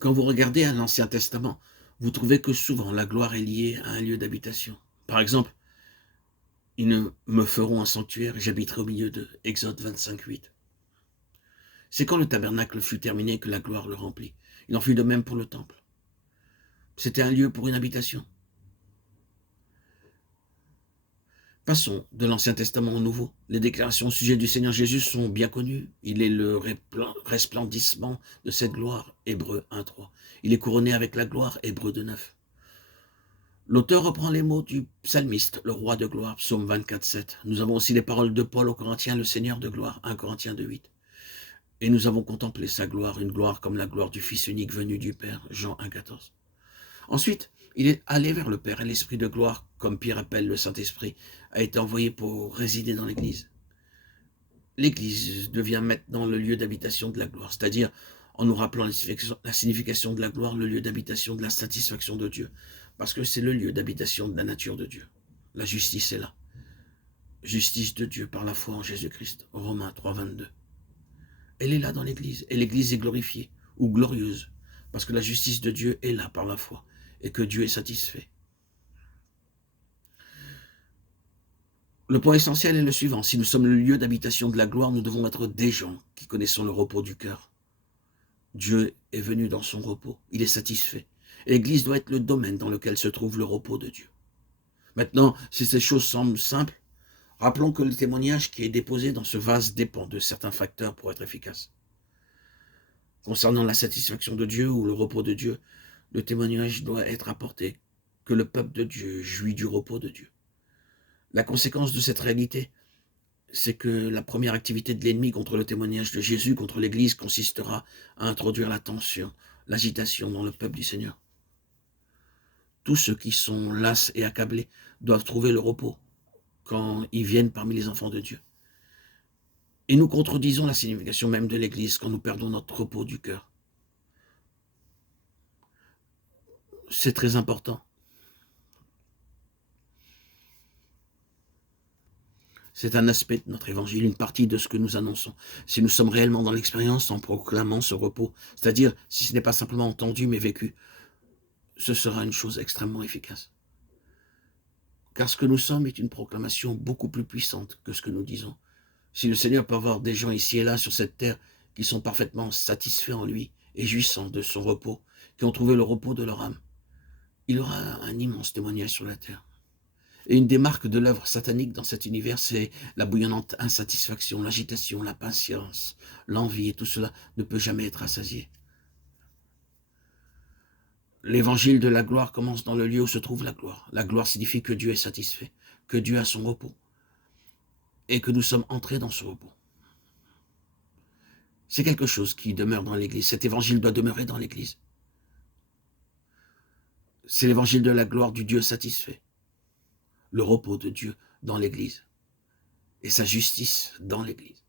Quand vous regardez à l'Ancien Testament, vous trouvez que souvent la gloire est liée à un lieu d'habitation. Par exemple, ils ne me feront un sanctuaire et j'habiterai au milieu d'eux. Exode 25:8. C'est quand le tabernacle fut terminé que la gloire le remplit. Il en fut de même pour le temple. C'était un lieu pour une habitation. Passons de l'Ancien Testament au Nouveau. Les déclarations au sujet du Seigneur Jésus sont bien connues. Il est le resplendissement de cette gloire, Hébreux 1:3. Il est couronné avec la gloire, Hébreux 2:9. L'auteur reprend les mots du psalmiste, le roi de gloire, psaume 24:7. Nous avons aussi les paroles de Paul aux Corinthiens, le Seigneur de gloire, 1 Corinthiens 2:8. Et nous avons contemplé sa gloire, une gloire comme la gloire du Fils unique venu du Père, Jean 1:14. Ensuite, il est allé vers le Père et l'Esprit de gloire, comme Pierre appelle le Saint-Esprit, a été envoyé pour résider dans l'Église. L'Église devient maintenant le lieu d'habitation de la gloire, c'est-à-dire, en nous rappelant la signification de la gloire, le lieu d'habitation de la satisfaction de Dieu, parce que c'est le lieu d'habitation de la nature de Dieu. La justice est là. Justice de Dieu par la foi en Jésus-Christ, Romains 3:22. Elle est là dans l'Église, et l'Église est glorifiée, ou glorieuse, parce que la justice de Dieu est là par la foi, et que Dieu est satisfait. Le point essentiel est le suivant. Si nous sommes le lieu d'habitation de la gloire, nous devons être des gens qui connaissons le repos du cœur. Dieu est venu dans son repos. Il est satisfait. Et l'Église doit être le domaine dans lequel se trouve le repos de Dieu. Maintenant, si ces choses semblent simples, rappelons que le témoignage qui est déposé dans ce vase dépend de certains facteurs pour être efficace. Concernant la satisfaction de Dieu ou le repos de Dieu, le témoignage doit être apporté que le peuple de Dieu jouit du repos de Dieu. La conséquence de cette réalité, c'est que la première activité de l'ennemi contre le témoignage de Jésus, contre l'Église, consistera à introduire la tension, l'agitation dans le peuple du Seigneur. Tous ceux qui sont las et accablés doivent trouver le repos quand ils viennent parmi les enfants de Dieu. Et nous contredisons la signification même de l'Église quand nous perdons notre repos du cœur. C'est très important. C'est un aspect de notre évangile, une partie de ce que nous annonçons. Si nous sommes réellement dans l'expérience en proclamant ce repos, c'est-à-dire si ce n'est pas simplement entendu mais vécu, ce sera une chose extrêmement efficace. Car ce que nous sommes est une proclamation beaucoup plus puissante que ce que nous disons. Si le Seigneur peut avoir des gens ici et là sur cette terre qui sont parfaitement satisfaits en lui et jouissant de son repos, qui ont trouvé le repos de leur âme, il aura un immense témoignage sur la terre. Et une des marques de l'œuvre satanique dans cet univers, c'est la bouillonnante insatisfaction, l'agitation, l'impatience, l'envie, et tout cela ne peut jamais être rassasié. L'évangile de la gloire commence dans le lieu où se trouve la gloire. La gloire signifie que Dieu est satisfait, que Dieu a son repos, et que nous sommes entrés dans ce repos. C'est quelque chose qui demeure dans l'Église. Cet évangile doit demeurer dans l'Église. C'est l'évangile de la gloire du Dieu satisfait, le repos de Dieu dans l'Église, et sa justice dans l'Église.